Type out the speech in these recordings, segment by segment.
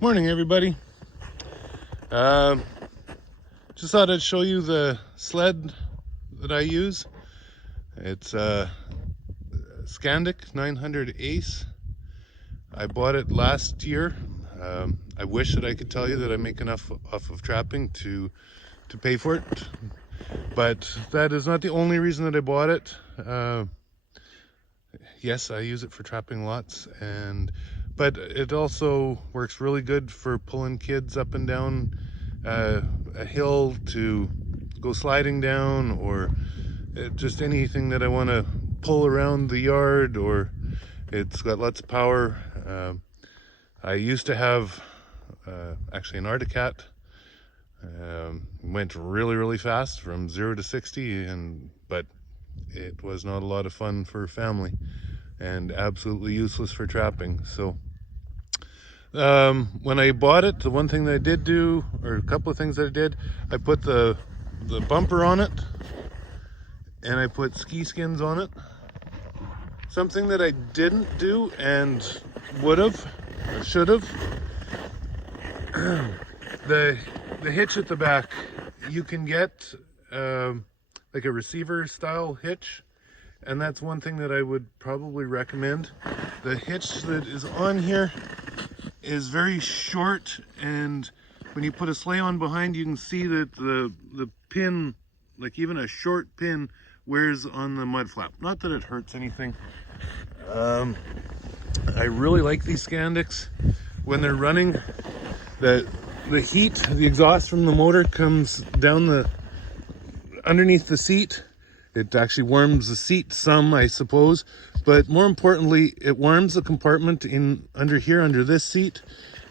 Morning, everybody. Just thought I'd show you the sled that I use. It's a Scandic 900 Ace. I bought it last year. I wish that I could tell you that I make enough off of trapping to pay for it, but that is not the only reason that I bought it. Yes, I use it for trapping lots, but it also works really good for pulling kids up and down a hill to go sliding down, or just anything that I want to pull around the yard, or it's got lots of power. I used to have actually an Articat. Went really fast from 0 to 60, but it was not a lot of fun for family and absolutely useless for trapping. So when I bought it, the one thing that I did do, or a couple of things that I did, I put the bumper on it, and I put ski skins on it. Something that I didn't do and would have or should have, the hitch at the back, you can get like a receiver style hitch, and that's one thing that I would probably recommend. The hitch that is on here is very short, and when you put a sleigh on behind, you can see that the pin, like even a short pin, wears on the mud flap. Not that it hurts anything. I really like these Scandics when they're running. The heat, the exhaust from the motor comes down underneath the seat. It actually warms the seat some, I suppose, but more importantly, it warms the compartment under here, under this seat,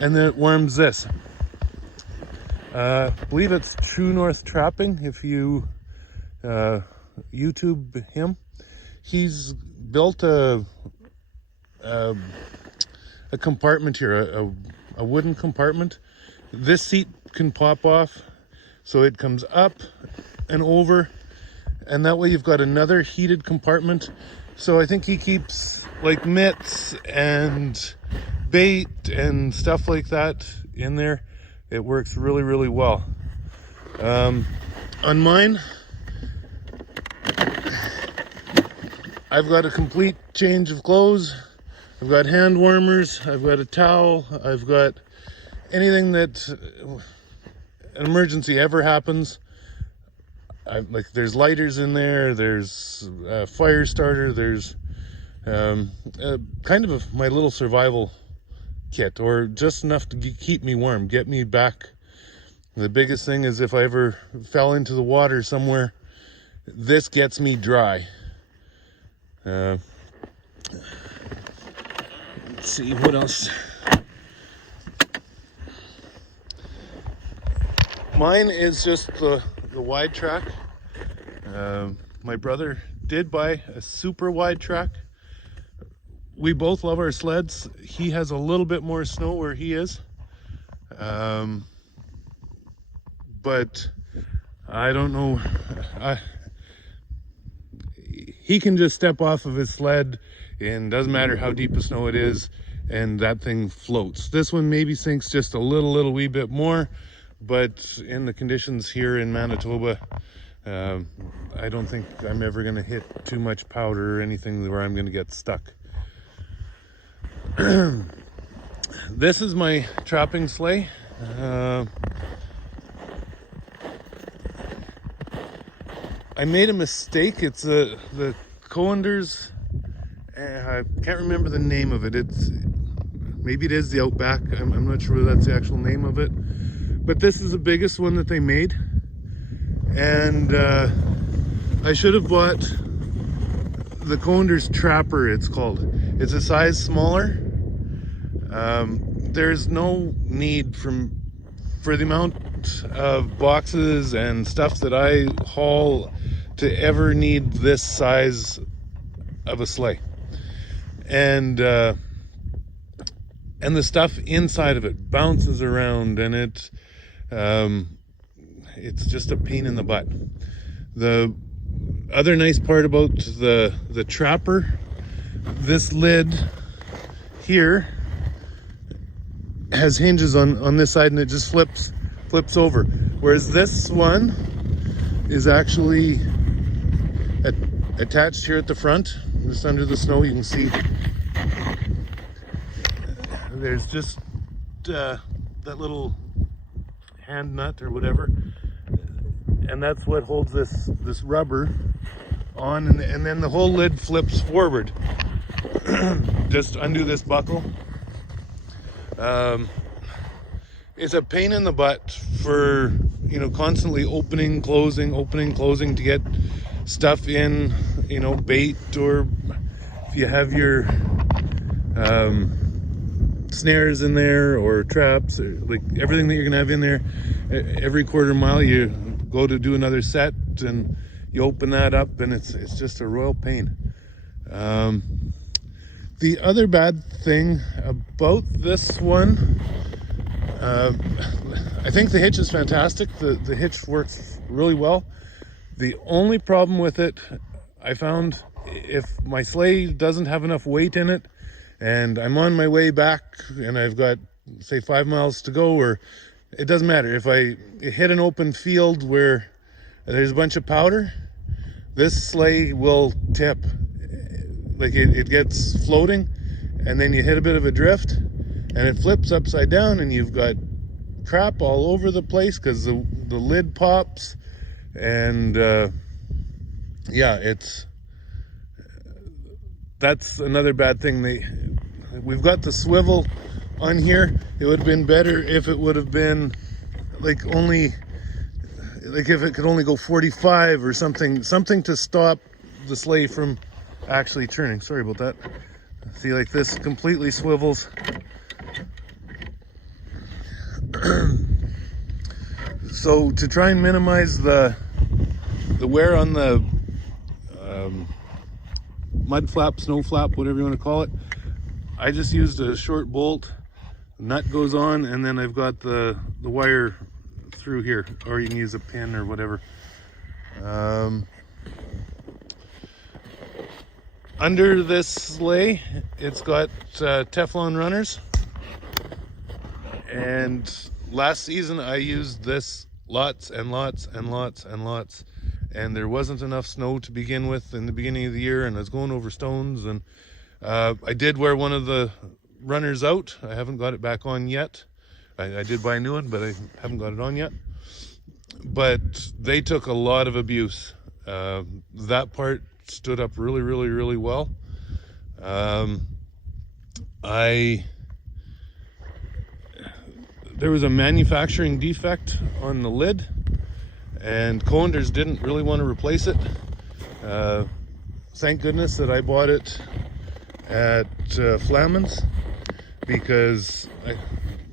and then it warms this. I believe it's True North Trapping. If you YouTube him, he's built a compartment here, a wooden compartment. This seat can pop off, so it comes up and over, and that way you've got another heated compartment. So I think he keeps like mitts and bait and stuff like that in there. It works really well. On mine, I've got a complete change of clothes. I've got hand warmers, I've got a towel, I've got anything that an emergency ever happens. Like there's lighters in there, there's a fire starter, there's kind of my little survival kit, or just enough to keep me warm, get me back. The biggest thing is if I ever fell into the water somewhere, this gets me dry. Let's see what else. Mine is just the wide track. My brother did buy a super wide track. We both love our sleds. He has a little bit more snow where he is, but I don't know. He can just step off of his sled, and doesn't matter how deep the snow it is, and that thing floats. This one maybe sinks just a little wee bit more, but in the conditions here in Manitoba, I don't think I'm ever going to hit too much powder or anything where I'm going to get stuck. This is my trapping sleigh. I made a mistake. It's the Coenders. I can't remember the name of it. Maybe it is the Outback. I'm not sure that's the actual name of it. But this is the biggest one that they made. And I should have bought the Coenders Trapper, it's called. It's a size smaller. There's no need for the amount of boxes and stuff that I haul to ever need this size of a sleigh. And the stuff inside of it bounces around, and it's just a pain in the butt. The other nice part about the Trapper, this lid here has hinges on this side, and it just flips over. Whereas this one is actually attached here at the front, just under the snow. You can see there's just that little hand nut or whatever, and that's what holds this rubber on, and then the whole lid flips forward. Just undo this buckle. It's a pain in the butt for, you know, constantly opening, closing to get stuff in, you know, bait, or if you have your snares in there or traps, or like everything that you're gonna have in there. Every quarter mile you go to do another set and you open that up, and it's just a royal pain. The other bad thing about this one, I think the hitch is fantastic. The hitch works really well. The only problem with it, I found, if my sleigh doesn't have enough weight in it and I'm on my way back and I've got, say, 5 miles to go, or it doesn't matter, if I hit an open field where there's a bunch of powder, this sleigh will tip. Like it gets floating, and then you hit a bit of a drift and it flips upside down, and you've got crap all over the place because the lid pops. And yeah, that's another bad thing. We've got the swivel on here. It would have been better if it would have been like if it could only go 45 or something to stop the sleigh from actually turning. Sorry about that. See, like this completely swivels. So to try and minimize the wear on the mud flap, snow flap, whatever you want to call it, I just used a short bolt. Nut goes on, and then I've got the wire through here, or you can use a pin or whatever. Under this sleigh, it's got Teflon runners, and last season I used this lots and lots, and there wasn't enough snow to begin with in the beginning of the year, and I was going over stones, and I did wear one of the runners out. I haven't got it back on yet. I did buy a new one, but I haven't got it on yet. But they took a lot of abuse. That part stood up really well. There was a manufacturing defect on the lid, and Coenders didn't really want to replace it. Thank goodness that I bought it at Flaman's, because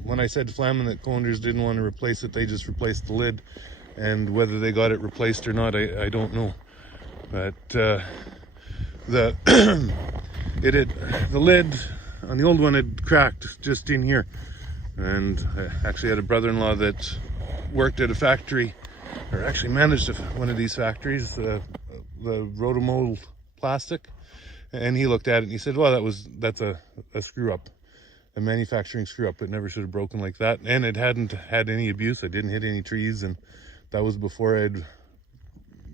when I said to Flaman that Coenders didn't want to replace it, they just replaced the lid, and whether they got it replaced or not, I don't know. But the lid on the old one had cracked just in here, and I actually had a brother-in-law that worked at a factory, or actually managed one of these factories, the Rotomold plastic, and he looked at it and he said, well, that's a screw up, a manufacturing screw up. It never should have broken like that, and it hadn't had any abuse. I didn't hit any trees, and that was before it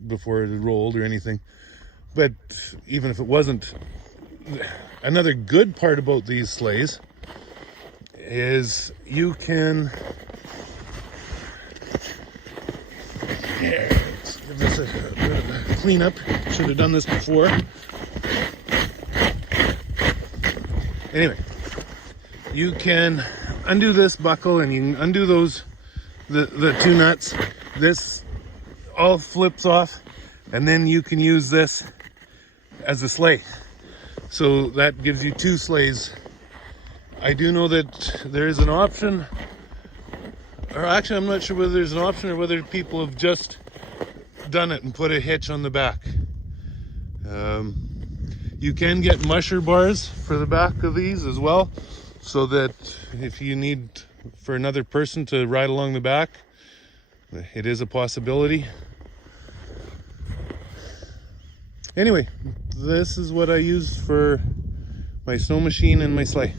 had rolled or anything. But even if it wasn't, another good part about these sleighs is you can, let's give this a bit of a cleanup. Should have done this before. Anyway, you can undo this buckle, and you can undo the two nuts. This all flips off, and then you can use this as a sleigh. So that gives you two sleighs. I do know that there is an option, or actually I'm not sure whether there's an option or whether people have just done it and put a hitch on the back. You can get musher bars for the back of these as well, so that if you need for another person to ride along the back, it is a possibility. Anyway, this is what I use for my snow machine and my sleigh.